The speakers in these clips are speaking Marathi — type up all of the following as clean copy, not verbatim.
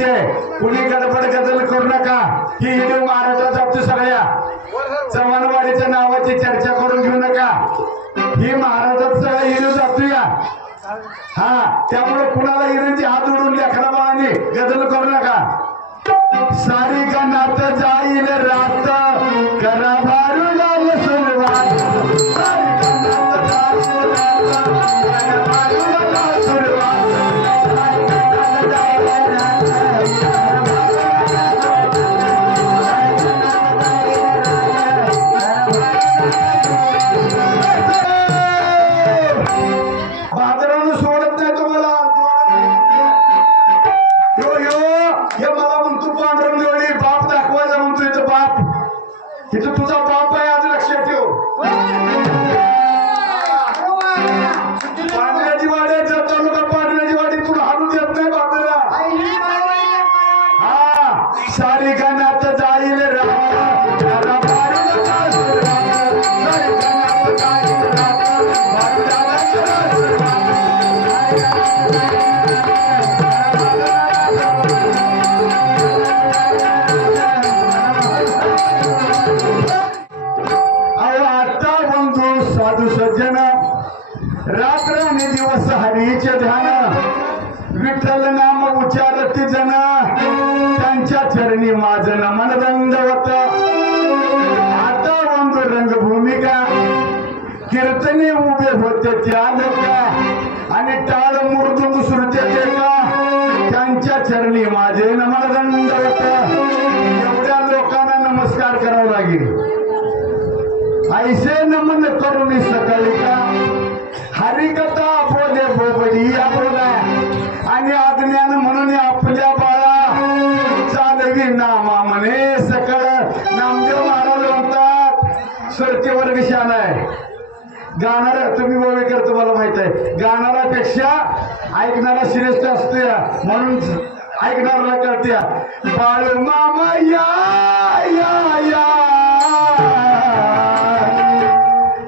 विनंती आहे, कुणी गडबड गजल करू नका। ही व्हिडिओ महाराष्ट्रात जातो, सगळ्या चव्हाणवाडीच्या नावाची चर्चा करून घेऊ नका। ही महाराष्ट्रात सगळा व्हिडिओ जातोया। हा, त्यामुळे कुणाला विनंती, हात जोडून लेकरा बाळांनी गजल करू नका। सारी गणात जाईल रात करा भारू लाल सुरुवात, सारी गणात जाईल रात करा भारू लाल सुरुवात, सारी गणात जाईल रात करा भारू लाल सुरुवात। बाजारानं सोडत नाही तुम्हाला। यो यो हे मला म्हणतो पांढरम जोडी बाप दाखवायचा म्हणतो, इथं बाप, इथं तुझा बाप आहे, आज लक्षात ठेव। पांढऱ्याची वाड्याचा तालुका पांढऱ्याची वाडी तुला हालू देत नाही बाजारा। हा, सारी गणात जाईल रात करा भारू लाल सुरुवात, सारी गणात जाईल रात भारू लाल सुरुवात। साधू सज्जन रात्र आणि दिवस हरीचे ध्यान, विठ्ठल नाम उच्चारती जन, त्यांच्या चरणी माझं नमन दंडवत। आता वंदू रंगभूमिका कीर्तने उभे होते त्या लोका, आणि टाळ मृदुंग श्रुते ते का, त्यांच्या चरणी माझे नमन दंडवत। एवढ्या लोकांना नमस्कार करावा लागेल। ऐसे नमन करुणी सकाळी का, हरिकथा बोले बोबडिया बोला, आणि अज्ञान म्हणून आपल्या बाळा चालवी नामा म्हणे सकळ। नामदेव महाराज म्हणतात सुरतेवर विशान आहे, गाणारा तुम्ही बोवेकर तुम्हाला माहित आहे, गाणारापेक्षा ऐकणारा श्रेष्ठ असतो, म्हणून ऐकणाऱ्याला कळते। बाळ मामा या या या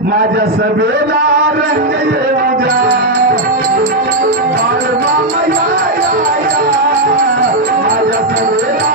माझ्या सभेला रंग येऊ द्या, बाळ मामा या या या माझ्या सभेला